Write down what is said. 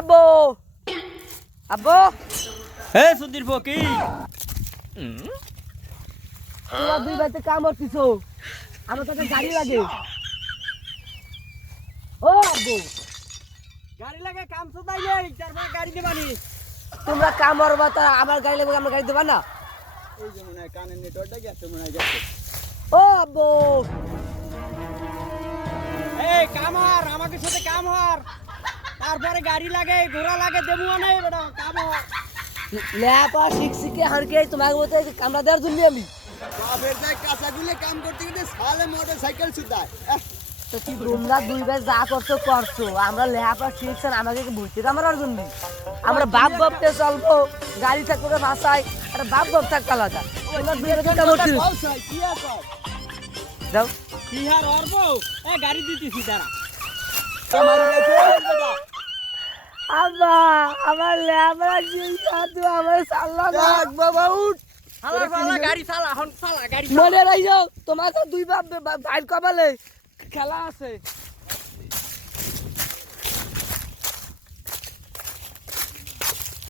আব্বু আব্বু হে সুধীর ফকি তোমরা দুই ভাইতে কাম করতেছো আমার তো একটা গাড়ি লাগে ও আব্বু গাড়ি লাগে কাম তো তাই নেই তারপর গাড়ি দেবানি তোমরা কাম করবা তা আমার গাড়ি লাগবে আমার গাড়ি দেবা না এই যে মনে হয় কানের নেটওয়ার্কটা গেছে মনে হয় গেছে ও আব্বু এই কাম হর আমাকে সাথে কাম হর তারপরে গাড়ি লাগে ঘোড়া লাগে দেবো না বেটা কাম হর ল্যাপা শিখে হারকে তোমাকে বলতে কামরা দেওয়ার জন্য আমি বাপের যাই কাঁচাগুলে কাম করতে গেলে সালে মোটরসাইকেল সুদায় তো তোমরা দুই ভাই যা করছো করছো আমরা ল্যাপা শিখছেন আমাকে বুঝতে কামড়ার জন্য আমরা বাপ বাপতে চলবো গাড়ি থাকবে ভাষায় আর বাপ বাপ থাকতে আলাদা তোমরা দুই ভাই কাম করছো কি আর যাও কি আর অর্ব এ গাড়ি দিতেছি তারা আব্বা আমার ল্যাপা শিখছো আমার সাল্লা বাবা উঠ গাড়ি চালা হন চালা গাড়ি মনে রাখো তোমার তো দুই বাপ ভাই কপালে খেলা আছে